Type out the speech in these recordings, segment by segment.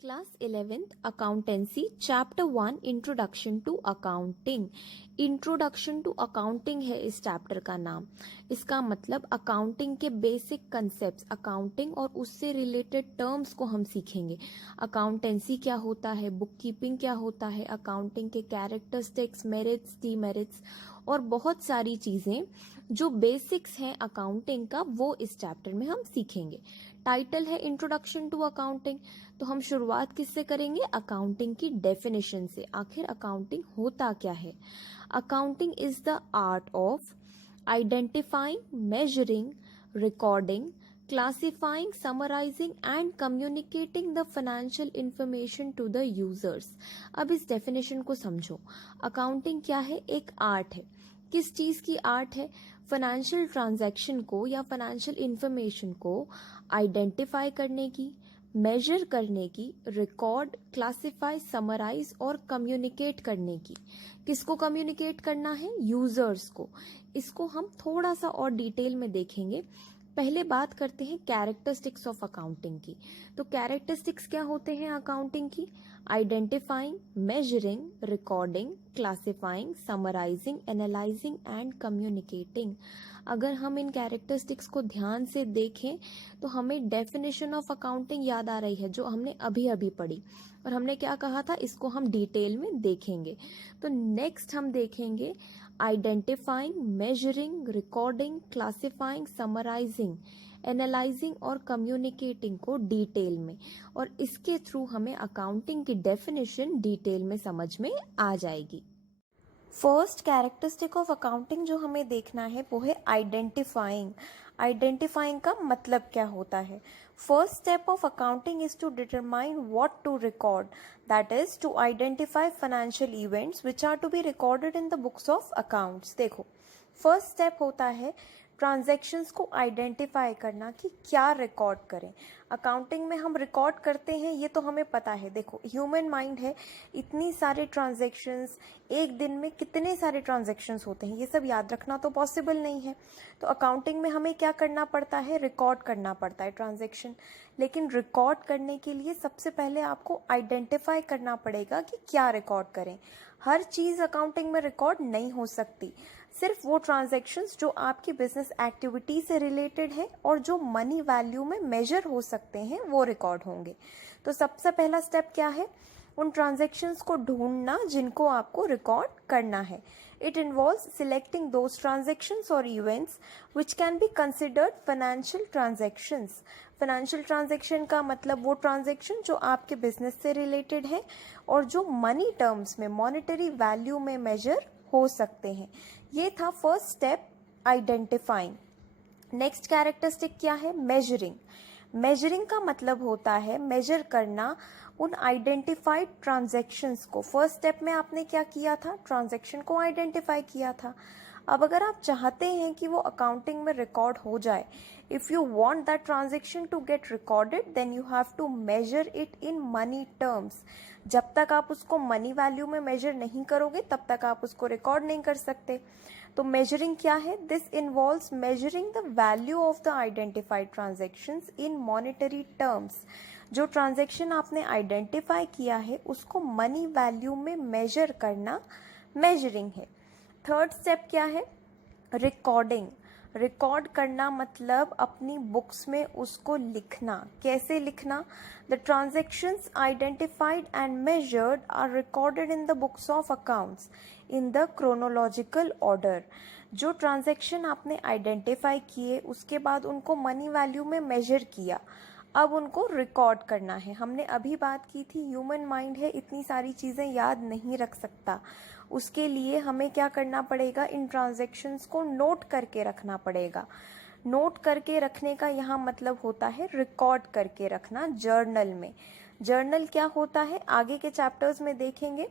Class 11th accountancy chapter 1 introduction to accounting. Introduction to accounting है इस chapter का नाम। इसका मतलब अकाउंटिंग के बेसिक कंसेप्ट्स, अकाउंटिंग और उससे रिलेटेड टर्म्स को हम सीखेंगे। अकाउंटेंसी क्या होता है, बुक कीपिंग क्या होता है, अकाउंटिंग के कैरेक्टरिस्टिक्स, मेरिट्स, डीमेरिट्स और बहुत सारी चीजें जो बेसिक्स हैं अकाउंटिंग का, वो इस चैप्टर में हम सीखेंगे। टाइटल है इंट्रोडक्शन टू अकाउंटिंग, तो हम शुरुआत किससे करेंगे? अकाउंटिंग की डेफिनेशन से। आखिर अकाउंटिंग होता क्या है? Accounting is the art of identifying, measuring, recording, classifying, summarizing and communicating the financial information to the users। अब इस डेफिनेशन को समझो। अकाउंटिंग क्या है? एक आर्ट है। किस चीज की आर्ट है? फाइनेंशियल ट्रांजैक्शन को या फाइनेंशियल इंफॉर्मेशन को आइडेंटिफाई करने की, मेजर करने की, रिकॉर्ड, क्लासिफाई, समराइज और कम्युनिकेट करने की। किसको कम्युनिकेट करना है? यूजर्स को। इसको हम थोड़ा सा और डिटेल में देखेंगे। पहले बात करते हैं कैरेक्टरिस्टिक्स ऑफ अकाउंटिंग की। तो कैरेक्टरिस्टिक्स क्या होते हैं अकाउंटिंग की? Identifying, measuring, recording, classifying, summarising, analysing and communicating. अगर हम इन कैरेक्टरिस्टिक्स को ध्यान से देखें तो हमें डेफिनेशन ऑफ अकाउंटिंग याद आ रही है जो हमने अभी अभी पढ़ी, और हमने क्या कहा था, इसको हम डिटेल में देखेंगे। तो नेक्स्ट हम देखेंगे identifying, measuring, recording, classifying, summarising, analysing और कम्युनिकेटिंग को डिटेल में, और इसके थ्रू हमें अकाउंटिंग की डेफिनेशन डिटेल में समझ में आ जाएगी। फर्स्ट कैरेक्टरिस्टिक ऑफ अकाउंटिंग जो हमें देखना है वो है आइडेंटिफाइंग। आइडेंटिफाइंग का मतलब क्या होता है? First step of accounting is to determine what to record, that is to identify financial events which are to be recorded in the books of accounts. देखो, फर्स्ट स्टेप होता है ट्रांजैक्शंस को identify करना कि क्या रिकॉर्ड करें। Accounting में हम रिकॉर्ड करते हैं, ये तो हमें पता है। देखो, ह्यूमन माइंड है, इतनी सारे ट्रांजैक्शंस, एक दिन में कितने सारे ट्रांजैक्शंस होते हैं, ये सब याद रखना तो पॉसिबल नहीं है। तो अकाउंटिंग में हमें क्या करना पड़ता है? रिकॉर्ड करना पड़ता है ट्रांजैक्शन। लेकिन रिकॉर्ड करने के लिए सबसे पहले आपको आइडेंटिफाई करना पड़ेगा कि क्या रिकॉर्ड करें। हर चीज़ अकाउंटिंग में रिकॉर्ड नहीं हो सकती। सिर्फ वो ट्रांजैक्शंस जो आपकी बिजनेस एक्टिविटी से रिलेटेड है और जो मनी वैल्यू में मेजर हो सकते हैं वो रिकॉर्ड होंगे। तो सबसे पहला स्टेप क्या है? उन ट्रांजैक्शंस को ढूंढना जिनको आपको रिकॉर्ड करना है। It involves selecting those transactions और events which can be considered financial transactions. Financial transaction का मतलब वो ट्रांजैक्शन जो आपके बिजनेस से रिलेटेड है और जो मनी टर्म्स में, मॉनेटरी वैल्यू में मेजर हो सकते हैं। ये था first step, identifying. Next characteristic क्या है? मेजरिंग। मेजरिंग का मतलब होता है मेजर करना उन आइडेंटिफाइड ट्रांजैक्शंस को। फर्स्ट स्टेप में आपने क्या किया था? ट्रांजैक्शन को आइडेंटिफाई किया था। अब अगर आप चाहते हैं कि वो अकाउंटिंग में रिकॉर्ड हो जाए, if you want that transaction to get recorded, then you have to measure it in money terms. जब तक आप उसको मनी वैल्यू में मेजर नहीं करोगे तब तक आप उसको रिकॉर्ड नहीं कर सकते। तो मेजरिंग क्या है? This involves measuring the value of the identified transactions in monetary terms. जो ट्रांजैक्शन आपने आइडेंटिफाई किया है उसको मनी वैल्यू में मेजर करना मेजरिंग है। थर्ड स्टेप क्या है? रिकॉर्डिंग। रिकॉर्ड करना मतलब अपनी बुक्स में उसको लिखना। कैसे लिखना? The transactions identified and measured are recorded in the books of accounts in the chronological order. जो ट्रांजैक्शन आपने आइडेंटिफाई किए उसके बाद उनको मनी वैल्यू में मेजर किया, अब उनको रिकॉर्ड करना है। हमने अभी बात की थी, ह्यूमन माइंड है, इतनी सारी चीज़ें याद नहीं रख सकता। उसके लिए हमें क्या करना पड़ेगा? इन ट्रांजैक्शंस को नोट करके रखना पड़ेगा। नोट करके रखने का यहाँ मतलब होता है रिकॉर्ड करके रखना जर्नल में। जर्नल क्या होता है आगे के चैप्टर्स में देखेंगे।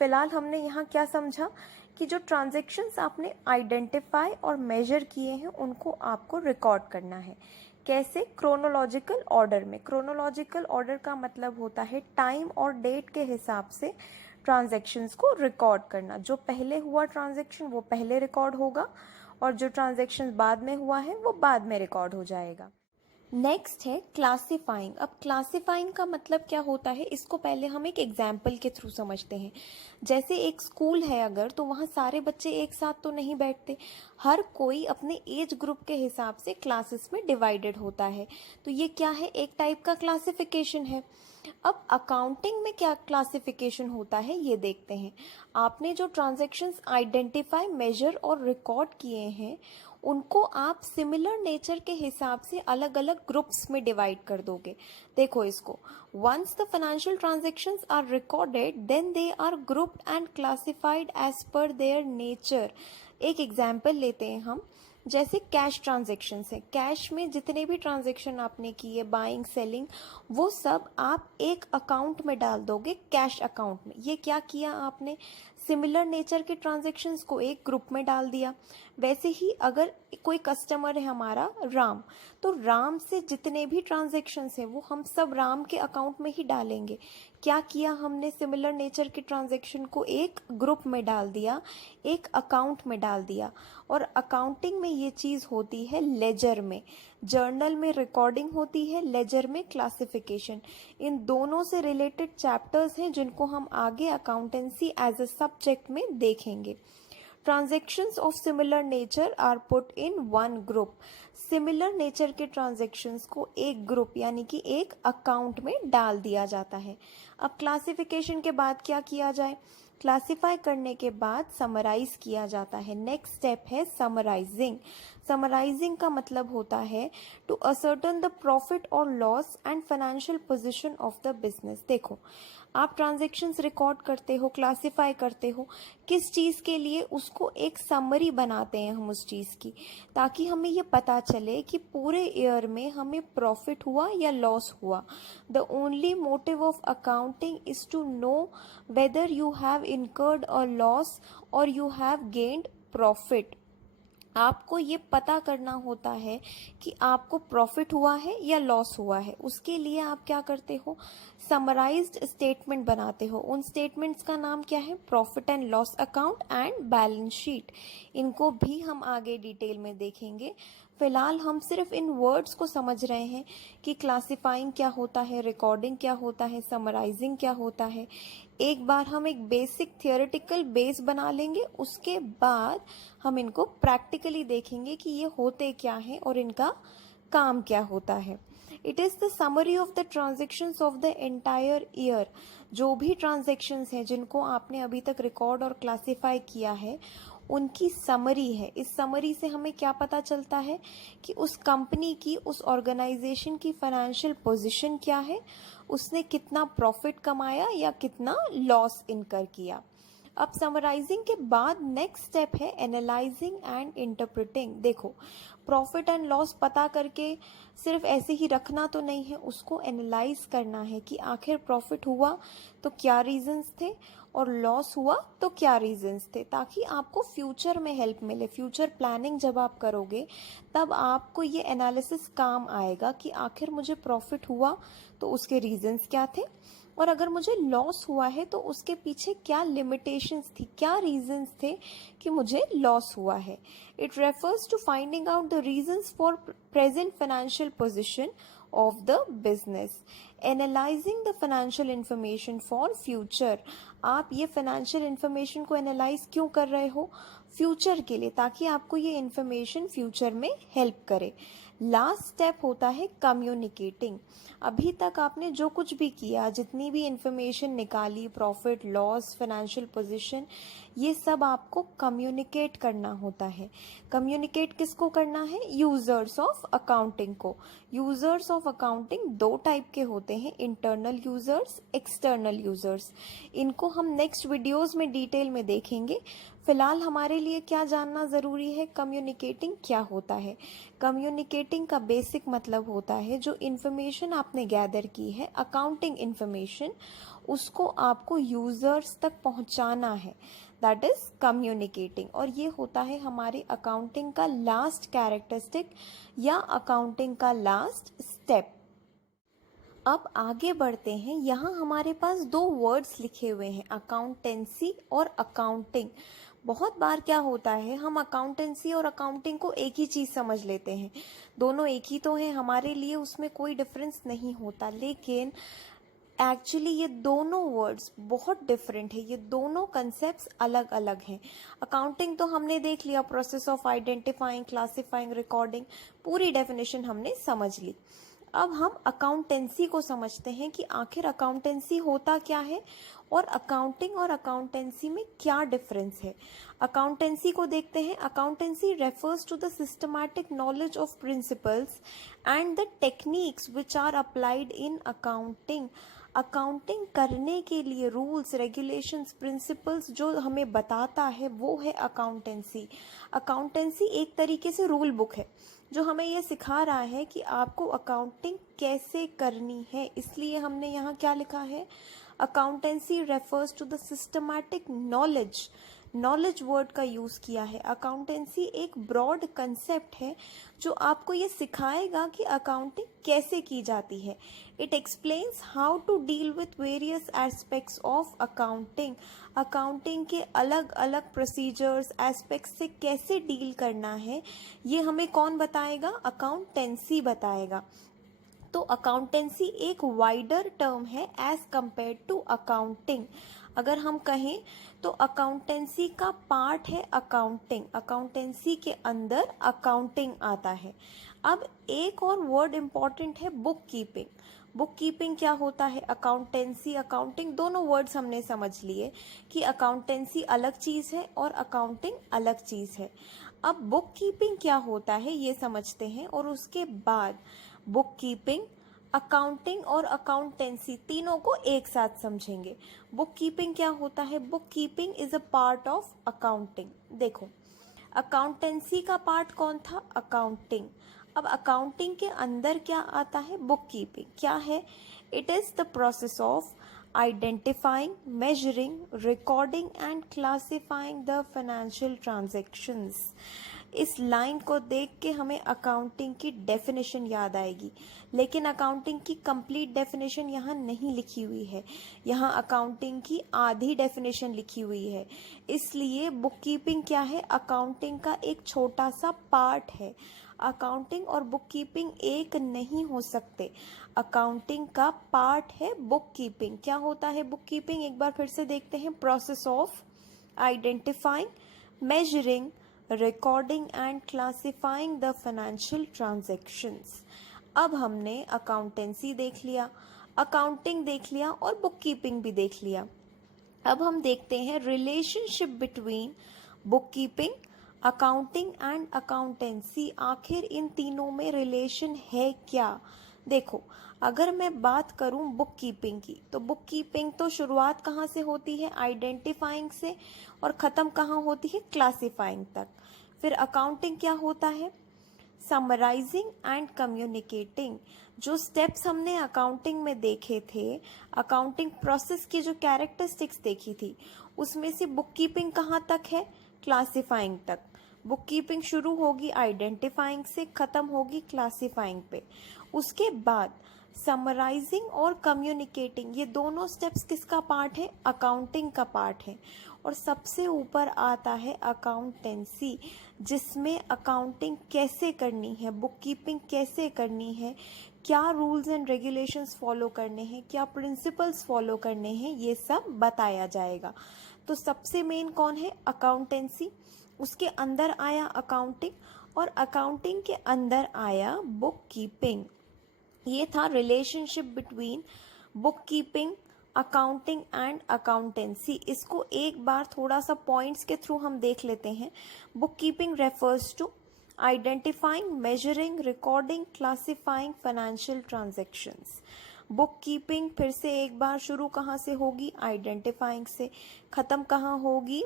फिलहाल हमने यहाँ क्या समझा कि जो ट्रांजैक्शंस आपने आइडेंटिफाई और मेजर किए हैं उनको आपको रिकॉर्ड करना है। कैसे? क्रोनोलॉजिकल ऑर्डर में। क्रोनोलॉजिकल ऑर्डर का मतलब होता है टाइम और डेट के हिसाब से ट्रांजैक्शंस को रिकॉर्ड करना। जो पहले हुआ ट्रांजैक्शन वो पहले रिकॉर्ड होगा और जो ट्रांजैक्शन बाद में हुआ है वो बाद में रिकॉर्ड हो जाएगा। नेक्स्ट है क्लासिफाइंग। अब क्लासिफाइंग का मतलब क्या होता है, इसको पहले हम एक एग्जाम्पल के थ्रू समझते हैं। जैसे एक स्कूल है अगर, तो वहाँ सारे बच्चे एक साथ तो नहीं बैठते, हर कोई अपने एज ग्रुप के हिसाब से क्लासेस में डिवाइडेड होता है। तो ये क्या है, एक टाइप का क्लासिफिकेशन है। अब अकाउंटिंग में क्या क्लासिफिकेशन होता है ये देखते हैं। आपने जो ट्रांजैक्शंस आइडेंटिफाई, मेजर और रिकॉर्ड किए हैं उनको आप सिमिलर नेचर के हिसाब से अलग अलग ग्रुप्स में डिवाइड कर दोगे। देखो इसको, once the financial transactions are recorded then they are grouped and classified as per their nature. एक एग्जाम्पल लेते हैं हम, जैसे कैश ट्रांजेक्शन्स है, कैश में जितने भी ट्रांजेक्शन आपने किए, बाइंग सेलिंग, वो सब आप एक अकाउंट में डाल दोगे, कैश अकाउंट में। ये क्या किया आपने, सिमिलर नेचर के ट्रांजेक्शन्स को एक ग्रुप में डाल दिया। वैसे ही अगर कोई कस्टमर है हमारा राम, तो राम से जितने भी ट्रांजेक्शन्स हैं वो हम सब राम के अकाउंट में ही डालेंगे। क्या किया हमने, सिमिलर नेचर के ट्रांजेक्शन को एक ग्रुप में डाल दिया, एक अकाउंट में डाल दिया। और अकाउंटिंग में ये चीज़ होती है लेजर में, जर्नल में रिकॉर्डिंग होती है, लेजर में क्लासिफिकेशन। इन दोनों से रिलेटेड चैप्टर्स हैं जिनको हम आगे अकाउंटेंसी एज अ सब्जेक्ट में देखेंगे। Transactions of similar nature are put in one group. Similar nature के ट्रांजेक्शन्स को एक ग्रुप यानी कि एक अकाउंट में डाल दिया जाता है। अब क्लासिफिकेशन के बाद क्या किया जाए, क्लासिफाई करने के बाद समराइज किया जाता है। नेक्स्ट स्टेप है समराइजिंग। समराइजिंग का मतलब होता है टू असर्टन द प्रॉफिट और loss and financial position of the business. देखो, आप ट्रांजैक्शंस रिकॉर्ड करते हो, क्लासिफाई करते हो, किस चीज़ के लिए, उसको एक समरी बनाते हैं हम उस चीज़ की, ताकि हमें ये पता चले कि पूरे ईयर में हमें प्रॉफिट हुआ या लॉस हुआ। The only motive of accounting is to know whether you have incurred a loss और यू हैव गेन्ड प्रॉफिट। आपको ये पता करना होता है कि आपको प्रॉफिट हुआ है या लॉस हुआ है। उसके लिए आप क्या करते हो, समराइज्ड स्टेटमेंट बनाते हो। उन स्टेटमेंट्स का नाम क्या है, profit and loss account and balance sheet. इनको भी हम आगे डिटेल में देखेंगे। फिलहाल हम सिर्फ इन वर्ड्स को समझ रहे हैं कि क्लासिफाइंग क्या होता है, रिकॉर्डिंग क्या होता है, समराइजिंग क्या होता है। एक बार हम एक बेसिक थियोरेटिकल बेस बना लेंगे, उसके बाद हम इनको प्रैक्टिकली देखेंगे कि ये होते क्या हैं और इनका काम क्या होता है। It is the summary of the transactions of the entire year. जो भी ट्रांजेक्शन्स हैं जिनको आपने अभी तक रिकॉर्ड और क्लासिफाई किया है, उनकी समरी है। इस समरी से हमें क्या पता चलता है कि उस कंपनी की, उस ऑर्गेनाइजेशन की फाइनेंशियल पोजीशन क्या है, उसने कितना प्रॉफिट कमाया या कितना लॉस इनकर किया। अब समराइजिंग के बाद नेक्स्ट स्टेप है एनालाइजिंग एंड इंटरप्रिटिंग। देखो, प्रॉफिट एंड लॉस पता करके सिर्फ ऐसे ही रखना तो नहीं है, उसको एनालाइज करना है कि आखिर प्रॉफिट हुआ तो क्या रीजंस थे और लॉस हुआ तो क्या रीजंस थे, ताकि आपको फ्यूचर में हेल्प मिले। फ्यूचर प्लानिंग जब आप करोगे तब आपको ये एनालिसिस काम आएगा कि आखिर मुझे प्रॉफिट हुआ तो उसके रीजंस क्या थे, और अगर मुझे लॉस हुआ है तो उसके पीछे क्या लिमिटेशंस थी, क्या रीजंस थे कि मुझे लॉस हुआ है। It refers to finding out the reasons for present financial position of the business. Analyzing the financial information for future. आप ये financial information को analyze क्यों कर रहे हो, फ्यूचर के लिए, ताकि आपको ये इन्फॉर्मेशन फ्यूचर में हेल्प करे। लास्ट स्टेप होता है कम्युनिकेटिंग। अभी तक आपने जो कुछ भी किया, जितनी भी इंफॉर्मेशन निकाली, प्रॉफिट लॉस फाइनेंशियल पोजीशन, ये सब आपको कम्युनिकेट करना होता है। कम्युनिकेट किसको करना है, यूजर्स ऑफ अकाउंटिंग को। यूजर्स ऑफ अकाउंटिंग दो टाइप के होते हैं, इंटरनल यूजर्स, एक्सटर्नल यूजर्स। इनको हम नेक्स्ट वीडियोस में डिटेल में देखेंगे। फिलहाल हमारे लिए क्या जानना ज़रूरी है, कम्युनिकेटिंग क्या होता है। कम्युनिकेटिंग का बेसिक मतलब होता है जो इन्फॉर्मेशन आपने गैदर की है, अकाउंटिंग इन्फॉर्मेशन, उसको आपको यूजर्स तक पहुंचाना है, दैट इज कम्युनिकेटिंग। और ये होता है हमारे अकाउंटिंग का लास्ट कैरेक्टरिस्टिक या अकाउंटिंग का लास्ट स्टेप। अब आगे बढ़ते हैं। यहाँ हमारे पास दो वर्ड्स लिखे हुए हैं, अकाउंटेंसी और अकाउंटिंग। बहुत बार क्या होता है, हम अकाउंटेंसी और अकाउंटिंग को एक ही चीज़ समझ लेते हैं, दोनों एक ही तो हैं, हमारे लिए उसमें कोई डिफरेंस नहीं होता, लेकिन एक्चुअली ये दोनों वर्ड्स बहुत डिफरेंट है, ये दोनों कंसेप्ट्स अलग अलग हैं। अकाउंटिंग तो हमने देख लिया, process of identifying, classifying, recording, पूरी डेफिनेशन हमने समझ ली। अब हम अकाउंटेंसी को समझते हैं कि आखिर अकाउंटेंसी होता क्या है और अकाउंटिंग और अकाउंटेंसी में क्या डिफरेंस है। अकाउंटेंसी को देखते हैं। Accountancy refers to the systematic knowledge of principles and the techniques which are applied in accounting. Accounting करने के लिए रूल्स, रेगुलेशंस, प्रिंसिपल्स जो हमें बताता है वो है अकाउंटेंसी। अकाउंटेंसी एक तरीके से रूल बुक है जो हमें ये सिखा रहा है कि आपको अकाउंटिंग कैसे करनी है। इसलिए हमने यहाँ क्या लिखा है, accountancy refers to the systematic knowledge, knowledge word का यूज किया है। अकाउंटेंसी एक ब्रॉड कंसेप्ट है जो आपको ये सिखाएगा कि अकाउंटिंग कैसे की जाती है। It explains how to deal with various aspects of accounting. Accounting के अलग अलग प्रोसीजर्स, एस्पेक्ट्स से कैसे डील करना है ये हमें कौन बताएगा, अकाउंटेंसी बताएगा। तो अकाउंटेंसी एक वाइडर टर्म है एज कंपेयर टू अकाउंटिंग। अगर हम कहें तो अकाउंटेंसी का पार्ट है अकाउंटिंग, अकाउंटेंसी के अंदर अकाउंटिंग आता है। अब एक और वर्ड इंपॉर्टेंट है बुक कीपिंग। बुक कीपिंग क्या होता है, अकाउंटेंसी अकाउंटिंग दोनों वर्ड्स हमने समझ लिए कि अकाउंटेंसी अलग चीज़ है और अकाउंटिंग अलग चीज़ है। अब बुक कीपिंग क्या होता है ये समझते हैं और उसके बाद बुक कीपिंग, अकाउंटिंग और अकाउंटेंसी तीनों को एक साथ समझेंगे। बुक कीपिंग क्या होता है, book keeping is a part of accounting. देखो अकाउंटेंसी का पार्ट कौन था, अकाउंटिंग। अब अकाउंटिंग के अंदर क्या आता है, बुक कीपिंग क्या है, it is the process of identifying, measuring, recording and classifying the financial transactions. इस लाइन को देख के हमें अकाउंटिंग की डेफिनेशन याद आएगी, लेकिन अकाउंटिंग की कंप्लीट डेफिनेशन यहाँ नहीं लिखी हुई है, यहाँ अकाउंटिंग की आधी डेफिनेशन लिखी हुई है। इसलिए बुक कीपिंग क्या है, अकाउंटिंग का एक छोटा सा पार्ट है। अकाउंटिंग और बुक कीपिंग एक नहीं हो सकते, अकाउंटिंग का पार्ट है बुक कीपिंग। क्या होता है बुक कीपिंग, एक बार फिर से देखते हैं, process of identifying, measuring, recording and classifying the financial transactions. अब हमने अकाउंटेंसी देख लिया, अकाउंटिंग देख लिया और बुक कीपिंग भी देख लिया। अब हम देखते हैं relationship between book keeping, accounting and accountancy. आखिर इन तीनों में रिलेशन है क्या। देखो अगर मैं बात करूं बुक कीपिंग की, तो बुक कीपिंग तो शुरुआत कहाँ से होती है, आइडेंटिफाइंग से, और ख़त्म कहाँ होती है, क्लासिफाइंग तक। फिर अकाउंटिंग क्या होता है, समराइजिंग एंड कम्युनिकेटिंग। जो स्टेप्स हमने अकाउंटिंग में देखे थे, अकाउंटिंग प्रोसेस की जो कैरेक्टरिस्टिक्स देखी थी, उसमें से बुक कीपिंग कहाँ तक है, क्लासिफाइंग तक। बुक कीपिंग शुरू होगी आइडेंटिफाइंग से, ख़त्म होगी क्लासिफाइंग पे। उसके बाद समराइजिंग और कम्युनिकेटिंग, ये दोनों स्टेप्स किसका पार्ट है, अकाउंटिंग का पार्ट है। और सबसे ऊपर आता है अकाउंटेंसी, जिसमें अकाउंटिंग कैसे करनी है, बुक कीपिंग कैसे करनी है, क्या रूल्स एंड रेगुलेशंस फॉलो करने हैं, क्या प्रिंसिपल्स फॉलो करने हैं, ये सब बताया जाएगा। तो सबसे मेन कौन है, अकाउंटेंसी, उसके अंदर आया अकाउंटिंग, और अकाउंटिंग के अंदर आया बुक कीपिंग। ये था relationship between book keeping, accounting and accountancy. इसको एक बार थोड़ा सा पॉइंट्स के थ्रू हम देख लेते हैं। Book keeping refers to identifying, measuring, recording, classifying financial transactions. Book keeping फिर से एक बार शुरू कहाँ से होगी, आइडेंटिफाइंग से, ख़त्म कहाँ होगी,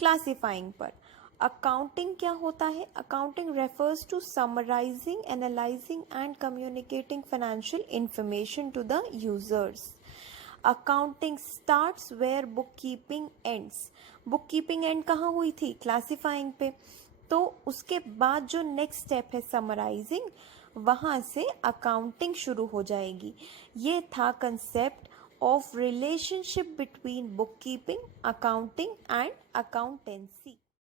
क्लासिफाइंग पर। अकाउंटिंग क्या होता है, accounting refers to summarising, analysing and communicating financial information to the users. Accounting starts where book keeping ends. Book keeping end कहाँ हुई थी, क्लासिफाइंग पे। तो उसके बाद जो नेक्स्ट स्टेप है समराइजिंग, वहाँ से अकाउंटिंग शुरू हो जाएगी। ये था concept of relationship between bookkeeping, accounting and accountancy.